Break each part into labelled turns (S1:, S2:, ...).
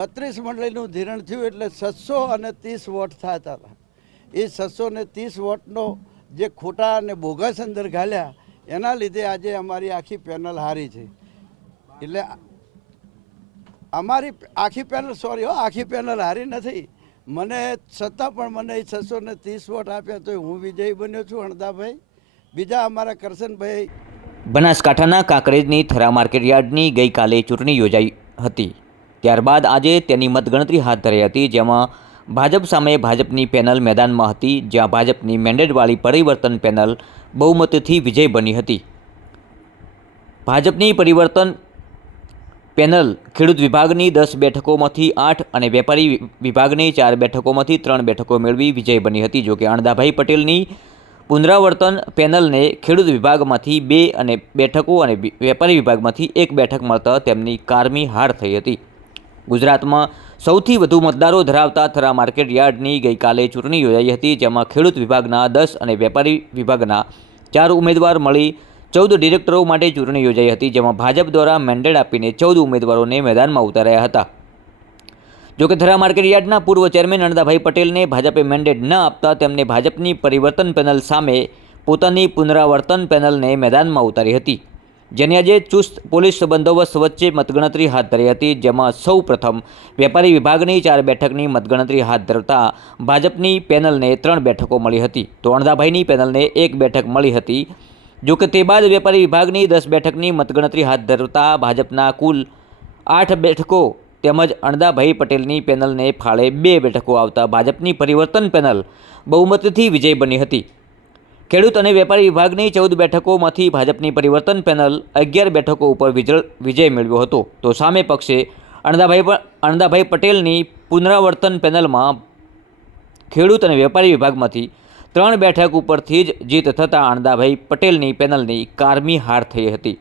S1: બત્રીસ મંડળીનું ધિરણ થયું એટલે છસો અને ત્રીસ વોટ થતા હતા. એ છસો ને ત્રીસ વોટનો જે ખોટા અને બોગસ અંદર ઘાલ્યા, એના લીધે આજે અમારી આખી પેનલ હારી છે. એટલે અમારી આખી પેનલ, સોરી હો, આખી પેનલ હારી નથી. મને છતાં પણ મને એ છસો ને ત્રીસ વોટ આપ્યા તો હું વિજયી બન્યો છું અણદાભાઈ બીજા અમારા કરશનભાઈ.
S2: બનાસકાંઠાના કાંકરેજની થરા માર્કેટ યાર્ડની ગઈકાલે ચૂંટણી યોજાઈ હતી. ત્યારબાદ આજે તેની મતગણતરી હાથ ધરાઈ હતી, જેમાં ભાજપ સામે ભાજપની પેનલ મેદાનમાં હતી, જ્યાં ભાજપની મેન્ડેટવાળી પરિવર્તન પેનલ બહુમતીથી વિજય બની હતી. ભાજપની પરિવર્તન પેનલ ખેડૂત વિભાગની દસ બેઠકોમાંથી આઠ અને વેપારી વિભાગની ચાર બેઠકોમાંથી ત્રણ બેઠકો મેળવી વિજય બની હતી, જોકે અણદાભાઈ પટેલની પુનરાવર્તન પેનલને ખેડૂત વિભાગમાંથી બે અને બેઠકો અને વેપારી વિભાગમાંથી એક બેઠક મળતા તેમની કારમી હાર થઈ હતી. ગુજરાતમાં સૌથી વધુ મતદારો ધરાવતા થરા માર્કેટ યાર્ડની ગઈકાલે ચૂંટણી યોજાઈ હતી, જેમાં ખેડૂત વિભાગના દસ અને વેપારી વિભાગના ચાર ઉમેદવાર મળી ચૌદ ડિરેક્ટરો માટે ચૂંટણી યોજાઈ હતી, જેમાં ભાજપ દ્વારા મેન્ડેટ આપીને ચૌદ ઉમેદવારોને મેદાનમાં ઉતાર્યા હતા. જોકે ધરા માર્કેટ યાર્ડના પૂર્વ ચેરમેન અણદાભાઈ પટેલને ભાજપે મેન્ડેટ ન આપતા તેમને ભાજપની પરિવર્તન પેનલ સામે પોતાની પુનરાવર્તન પેનલને મેદાનમાં ઉતારી હતી. જેની આજે ચુસ્ત પોલીસ બંદોબસ્ત વચ્ચે મતગણતરી હાથ ધરી હતી, જેમાં સૌ પ્રથમ વેપારી વિભાગની ચાર બેઠકની મતગણતરી હાથ ધરતા ભાજપની પેનલને ત્રણ બેઠકો મળી હતી. તો અણદાભાઈની પેનલને એક બેઠક મળી હતી, જો કે તે બાદ વેપારી વિભાગની દસ બેઠકની મતગણતરી હાથ ધરતા ભાજપના કુલ આઠ બેઠકો તેમજ અણદાભાઈ પટેલની પેનલને ફાળે બે બેઠકો આવતા ભાજપની પરિવર્તન પેનલ બહુમતીથી વિજય બની હતી. ખેડૂત અને વેપારી વિભાગની ચૌદ બેઠકોમાંથી ભાજપની પરિવર્તન પેનલ અગિયાર બેઠકો ઉપર વિજય મેળવ્યો હતો. તો સામે પક્ષે અણદાભાઈ અણદાભાઈ પટેલની પુનરાવર્તન પેનલમાં ખેડૂત અને વેપારી વિભાગમાંથી ત્રણ બેઠક ઉપરથી જ જીત થતાં અણદાભાઈ પટેલની પેનલની કારમી હાર થઈ હતી.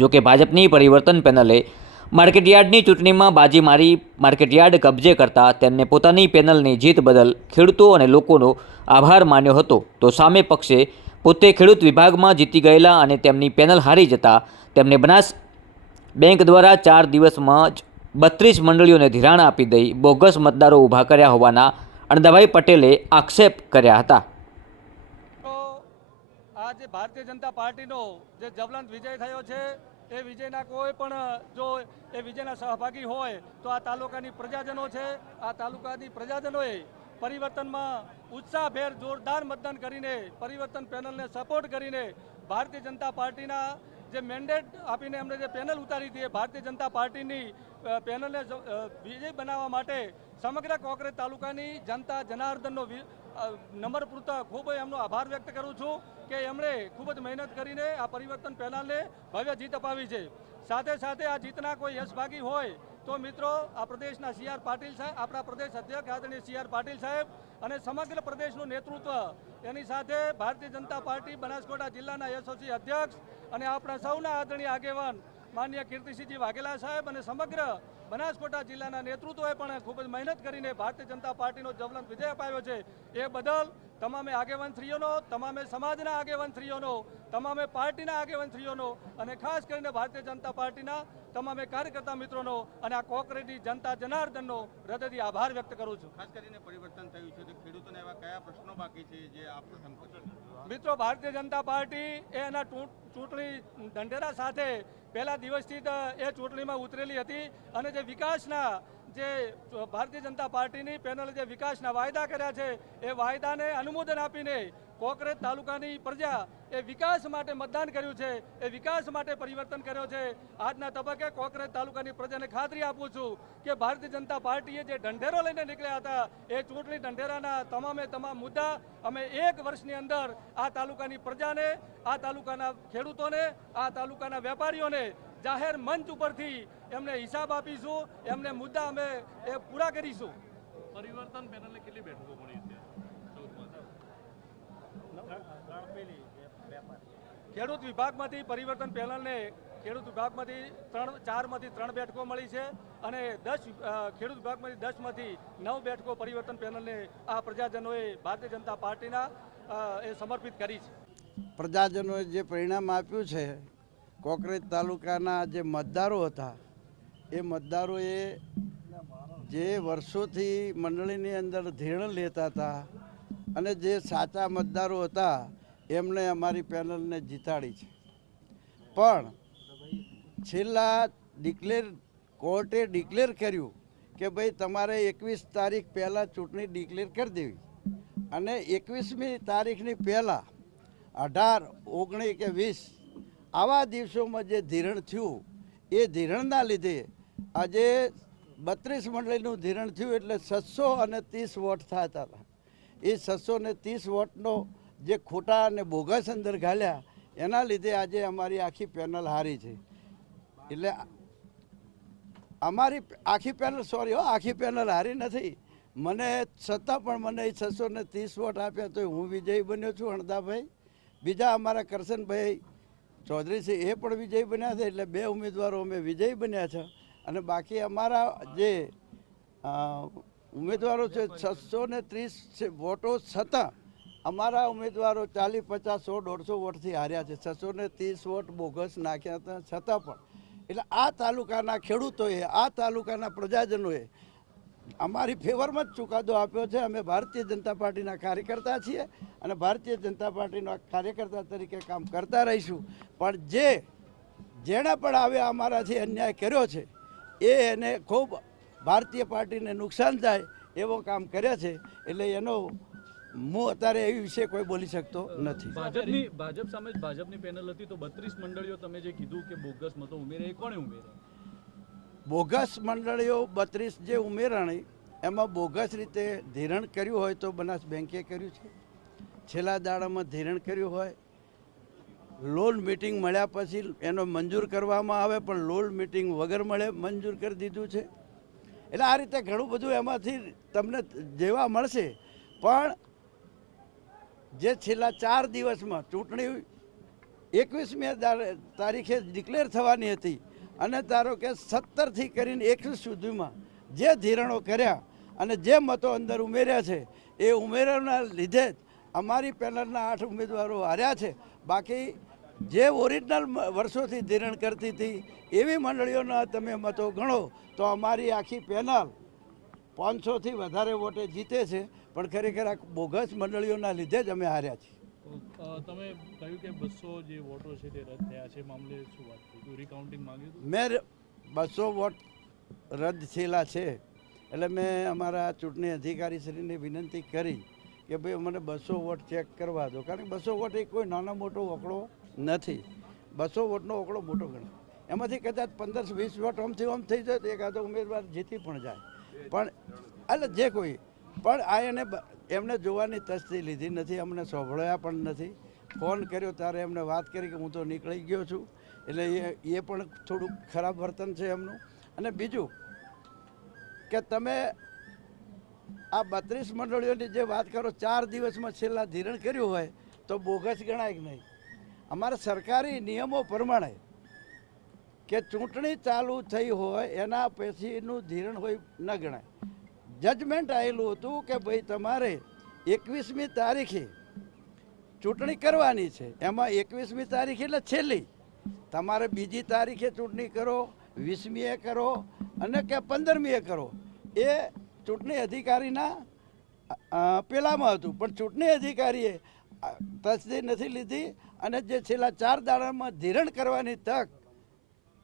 S2: જોકે ભાજપની પરિવર્તન પેનલે માર્કેટયાર્ડની ચૂંટણીમાં બાજી મારી માર્કેટયાર્ડ કબજે કરતા તેમને પોતાની પેનલની જીત બદલ ખેડૂતો અને લોકોનો આભાર માન્યો હતો. તો સામે પક્ષે પોતે ખેડૂત વિભાગમાં જીતી ગયેલા અને તેમની પેનલ હારી જતા તેમને બનાસ બેંક દ્વારા ચાર દિવસમાં જ બત્રીસ મંડળીઓને ધિરાણ આપી દઈ બોગસ મતદારો ઊભા કર્યા હોવાના અણદાભાઈ પટેલે આક્ષેપ કર્યા હતા.
S3: આજે ભારતીય જનતા પાર્ટીનો જે જવલંત વિજય થયો છે એ વિજયના કોઈ પણ, જો એ વિજયના સહભાગી હોય, તો આ તાલુકાની પ્રજાજનો છે. આ તાલુકાની પ્રજાજનોએ પરિવર્તનમાં ઉત્સાહભેર જોરદાર મતદાન કરીને, પરિવર્તન પેનલને સપોર્ટ કરીને ભારતીય જનતા પાર્ટીના જે મેન્ડેટ આપીને એમણે જે પેનલ ઉતારી હતી એ ભારતીય જનતા પાર્ટીની પેનલને વિજય બનાવવા માટે સમગ્ર કોંકરેજ તાલુકાની જનતા જનાર્દનનો નંબર પૂરતા ખૂબ એમનો આભાર વ્યક્ત કરું છું કે એમણે ખૂબ જ મહેનત કરીને આ પરિવર્તન પેનલને ભવ્ય જીત અપાવી છે. સાથે સાથે આ જીતના કોઈ યશભાગી હોય તો મિત્રો, આ પ્રદેશના સી પાટીલ સાહેબ આપણા પ્રદેશ અધ્યક્ષ આદરણીય સી પાટીલ સાહેબ અને સમગ્ર પ્રદેશનું નેતૃત્વ. એની સાથે ભારતીય જનતા પાર્ટી બનાસકાંઠા જિલ્લાના એસઓસી અધ્યક્ષ અને આપણા સૌના આદરણીય આગેવાન માન્ય કીર્તિસિંહજી વાઘેલા સાહેબ અને સમગ્ર બનાસકોટા જિલ્લાના નેતૃત્વએ પણ ખૂબ જ મહેનત કરીને ભારતીય જનતા પાર્ટીનો જ્વલંત વિજય અપાવ્યો છે. એ બદલ તમામે આગેવાનશ્રીઓનો તમામે સમાજના આગેવાનશ્રીઓનો તમામે પાર્ટીના આગેવાનશ્રીઓનો અને ખાસ કરીને ભારતીય જનતા પાર્ટીના તમામે કાર્યકર્તા મિત્રોનો અને આ કોકરેટી જનતા જનાર્દનનો હૃદયથી આભાર વ્યક્ત કરું છું.
S4: ખાસ કરીને પરિવર્તન થયું છે. ખેડૂતોને એવા કયા પ્રશ્નો બાકી છે જે આપ
S3: મિત્રો ભારતીય જનતા પાર્ટી એના ચૂંટણી ઢંઢેરા સાથે પહેલા દિવસથી એ ચૂંટણીમાં ઉતરેલી હતી અને જે વિકાસના જે ભારતીય જનતા પાર્ટીની પેનલે જે વિકાસના વાયદા કર્યા છે, એ વાયદાને અનુમોદન આપીને કોકરેજ તાલુકાની પ્રજા એ વિકાસ માટે મતદાન કર્યું છે, એ વિકાસ માટે પરિવર્તન કર્યો છે. આજના તબક્કે કોકરેજ તાલુકાની પ્રજાને ખાતરી આપું છું કે ભારતીય જનતા પાર્ટીએ જે ઢંઢેરો લઈને નીકળ્યા હતા, એ ચૂંટણી ઢંઢેરાના તમામે તમામ મુદ્દા અમે એક વર્ષની અંદર આ તાલુકાની પ્રજાને, આ તાલુકાના ખેડૂતોને, આ તાલુકાના વેપારીઓને જાહેર મંચ ઉપરથી એમને હિસાબ આપીશું એમને મુદ્દા અમે એ પૂરા કરીશું.
S5: પરિવર્તન પેનલને કેટલી બેઠકો મળી છે
S3: ખેડૂત વિભાગમાંથી પરિવર્તન પેનલને ખેડૂત વિભાગમાંથી ત્રણ ચારમાંથી ત્રણ બેઠકો મળી છે અને દસ ખેડૂત વિભાગમાંથી દસમાંથી નવ બેઠકો પરિવર્તન પેનલને આ પ્રજાજનોએ ભારતીય જનતા પાર્ટીના એ સમર્પિત કરી છે.
S1: પ્રજાજનોએ જે પરિણામ આપ્યું છે કોકરેજ તાલુકાના જે મતદારો હતા, એ મતદારોએ જે વર્ષોથી મંડળીની અંદર ધીણ લેતા હતા અને જે સાચા મતદારો હતા, એમને અમારી પેનલને જીતાડી છે. પણ છેલ્લા ડિક્લેર, કોર્ટે ડિક્લેર કર્યું કે ભાઈ તમારે એકવીસ તારીખ પહેલાં ચૂંટણી ડિક્લેર કરી દેવી. અને એકવીસમી તારીખની પહેલાં અઢાર ઓગણીસ કે વીસ આવા દિવસોમાં જે ધીરણ થયું, એ ધીરણના લીધે આજે બત્રીસ મંડળીનું ધીરણ થયું એટલે છસો અને ત્રીસ વોટ થતા હતા. એ છસો ને ત્રીસ વોટનો જે ખોટા અને બોગસ અંદર ઘાલ્યા, એના લીધે આજે અમારી આખી પેનલ હારી છે. એટલે અમારી આખી પેનલ, સોરી, હો, આખી પેનલ હારી નથી. મને છતાં પણ મને એ છસો ને ત્રીસ વોટ આપ્યા તો હું વિજયી બન્યો છું અણદાભાઈ બીજા અમારા કરશનભાઈ ચૌધરી છે, એ પણ વિજયી બન્યા છે, એટલે બે ઉમેદવારો અમે વિજયી બન્યા છે. અને બાકી અમારા જે ઉમેદવારો છે, છસો ને ત્રીસ વોટો છતાં અમારા ઉમેદવારો ચાલીસ, પચાસ, સો, દોઢસો વોટથી હાર્યા છે. છસો ને ત્રીસ વોટ બોગસ નાખ્યા હતા છતાં પણ. એટલે આ તાલુકાના ખેડૂતોએ, આ તાલુકાના પ્રજાજનોએ અમારી ફેવરમાં જ ચુકાદો આપ્યો છે. અમે ભારતીય જનતા પાર્ટીના કાર્યકર્તા છીએ અને ભારતીય જનતા પાર્ટીના કાર્યકર્તા તરીકે કામ કરતા રહીશું. પણ જે જેણે પણ આવે અમારાથી અન્યાય કર્યો છે, એ એને ખૂબ ભારતીય પાર્ટીને નુકસાન થાય એવો કામ કરે છે. એટલે એનો હું અત્યારે એ વિશે કોઈ બોલી શકતો નથી.
S5: ભાજપની, ભાજપ સામે ભાજપની પેનલ હતી, તો બત્રીસ મંડળીઓ તમે જે કીધું કે બોગસ મતો ઉમેરે, એ કોણે ઉમેરે?
S1: બોગસ મંડળીઓ બત્રીસ જે ઉમેરાણી, એમાં બોગસ રીતે ધિરણ કર્યું હોય તો બનાસ બેંકે કર્યું છે. છેલ્લા દાડામાં ધિરણ કર્યું હોય. લોન મિટિંગ મળ્યા પછી એનો મંજૂર કરવામાં આવે, પણ લોન મિટિંગ વગર મળે મંજૂર કરી દીધું છે. એટલે આ રીતે ઘણું બધું એમાંથી તમને જેવા મળશે. પણ જે છેલ્લા ચાર દિવસમાં ચૂંટણી એકવીસમી તારીખે ડિક્લેર થવાની હતી અને ધારો કે સત્તરથી કરીને એકવીસ સુધીમાં જે ધીરણો કર્યા અને જે મતો અંદર ઉમેર્યા છે, એ ઉમેરાના લીધે જ અમારી પેનલના આઠ ઉમેદવારો હાર્યા છે. બાકી જે ઓરિજિનલ વર્ષોથી ધીરણ કરતી હતી, એવી મંડળીઓના તમે મતો ગણો તો અમારી આખી પેનલ પાંચસોથી વધારે વોટે જીતે છે. પણ ખરેખર આ બોગસ મંડળીઓના લીધે જ અમે હાર્યા છીએ.
S5: તમે કહ્યું કે બસો જે વોટો છે તે રદ થયા છે, મામલે શું વાત થઈ રિકાઉન્ટિંગ માંગ્યું
S1: મેં બસો વોટ રદ થયેલા છે. એટલે મેં અમારા ચૂંટણી અધિકારીશ્રીને વિનંતી કરી કે ભાઈ મને બસો વોટ ચેક કરવા દો. કારણ કે બસો વોટ એ કોઈ નાનો મોટો ઓકળો નથી. બસો વોટનો ઓકળો મોટો ગણાય. એમાંથી કદાચ પંદર વીસ વોટ આમથી આમ થઈ જાય તો એકાદો ઉમેદવાર જીતી પણ જાય. પણ એટલે જે કોઈ પણ આ એને એમને જોવાની તસ્તી લીધી નથી, અમને સાંભળ્યા પણ નથી. ફોન કર્યો ત્યારે એમને વાત કરી કે હું તો નીકળી ગયો છું. એટલે એ એ પણ થોડુંક ખરાબ વર્તન છે એમનું. અને બીજું કે તમે આ બત્રીસ મંડળીઓની જે વાત કરો, ચાર દિવસમાં છેલ્લા ધિરણ કર્યું હોય તો બોગસ ગણાય કે નહીં? અમારા સરકારી નિયમો પ્રમાણે કે ચૂંટણી ચાલુ થઈ હોય એના પછીનું ધિરણ હોય ન ગણાય. જજમેન્ટ આવેલું હતું કે ભાઈ તમારે એકવીસમી તારીખે ચૂંટણી કરવાની છે. એમાં એકવીસમી તારીખ એટલે છેલ્લી. તમારે બીજી તારીખે ચૂંટણી કરો, વીસમીએ કરો અને કે પંદરમીએ કરો. એ ચૂંટણી અધિકારીના પેલામાં હતું. પણ ચૂંટણી અધિકારીએ તસદી નથી લીધી અને જે છેલ્લા ચાર દાડામાં ધિરણ કરવાની તક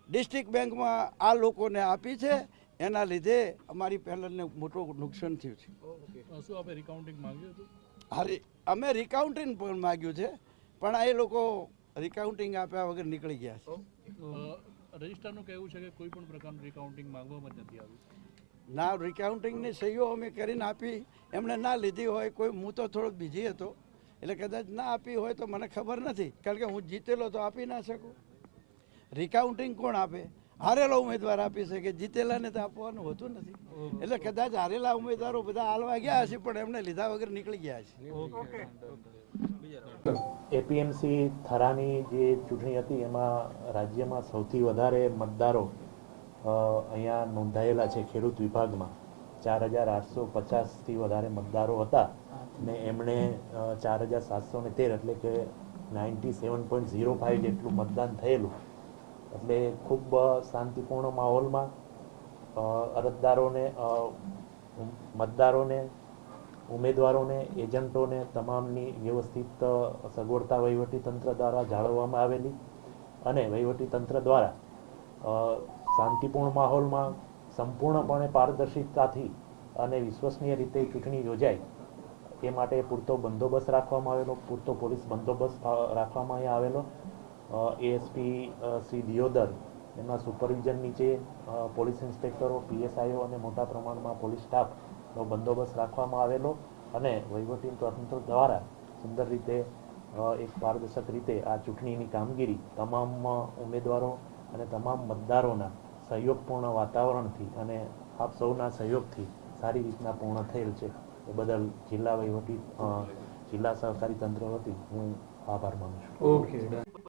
S1: ડિસ્ટ્રિક્ટ બેંકમાં આ લોકોને આપી છે. એના લીધે અમારી પેનલને મોટું નુકસાન થયું છે.
S5: શું આપે રિકાઉન્ટિંગ માંગ્યું હતું?
S1: હારી અમે રિકાઉન્ટિંગ પણ માગ્યું છે પણ આ એ લોકો રિકાઉન્ટિંગ આપ્યા વગર નીકળી ગયા છે.
S5: રજિસ્ટરનું કહેવું છે કે કોઈ પણ પ્રકારનું રિકાઉન્ટિંગ માંગવામાં જ નથી આવ્યું.
S1: ના રિકાઉન્ટિંગની સહીઓ અમે કરીને આપી એમણે ના લીધી હોય કોઈ હું તો થોડોક બીજી હતો એટલે કદાચ ના આપી હોય તો મને ખબર નથી કારણ કે હું જીતેલો તો આપી ના શકું. રિકાઉન્ટિંગ કોણ આપે? હારેલો ઉમેદવાર આપી શકે. જીતેલાને તો આપવાનું હોતું નથી. એટલે કદાચ હારેલા ઉમેદવારો બધા હાલવા ગયા હશે પણ એમને લીધા વગર નીકળી ગયા છે
S6: એપીએમસી થરાની જે ચૂંટણી હતી એમાં રાજ્યમાં સૌથી વધારે મતદારો અહીંયા નોંધાયેલા છે ખેડૂત વિભાગમાં. ચાર હજાર આઠસો પચાસથી વધારે મતદારો હતા ને એમણે ચાર હજાર સાતસો ને તેર એટલે કે ninety seven point zero five જેટલું મતદાન થયેલું. એટલે ખૂબ શાંતિપૂર્ણ માહોલમાં અરજદારોને મતદારોને, ઉમેદવારોને, એજન્ટોને તમામની વ્યવસ્થિત સગવડતા વહીવટીતંત્ર દ્વારા જાળવવામાં આવેલી અને વહીવટીતંત્ર દ્વારા શાંતિપૂર્ણ માહોલમાં સંપૂર્ણપણે પારદર્શિતાથી અને વિશ્વસનીય રીતે ચૂંટણી યોજાય, એ માટે પૂરતો બંદોબસ્ત રાખવામાં આવેલો, પૂરતો પોલીસ બંદોબસ્ત રાખવામાં આવેલો. એએસપી શ્રી દિયોદર એમના સુપરવિઝન નીચે પોલીસ ઇન્સ્પેક્ટરો પીએસઆઈઓ અને મોટા પ્રમાણમાં પોલીસ સ્ટાફનો બંદોબસ્ત રાખવામાં આવેલો અને વહીવટી તંત્ર દ્વારા સુંદર રીતે એક પારદર્શક રીતે આ ચૂંટણીની કામગીરી તમામ ઉમેદવારો અને તમામ મતદારોના સહયોગપૂર્ણ વાતાવરણથી અને આપ સૌના સહયોગથી સારી રીતના પૂર્ણ થયેલ છે. એ બદલ જિલ્લા વહીવટી જિલ્લા સહકારી તંત્ર વતી હું આભાર માનું છું.
S7: ઓકે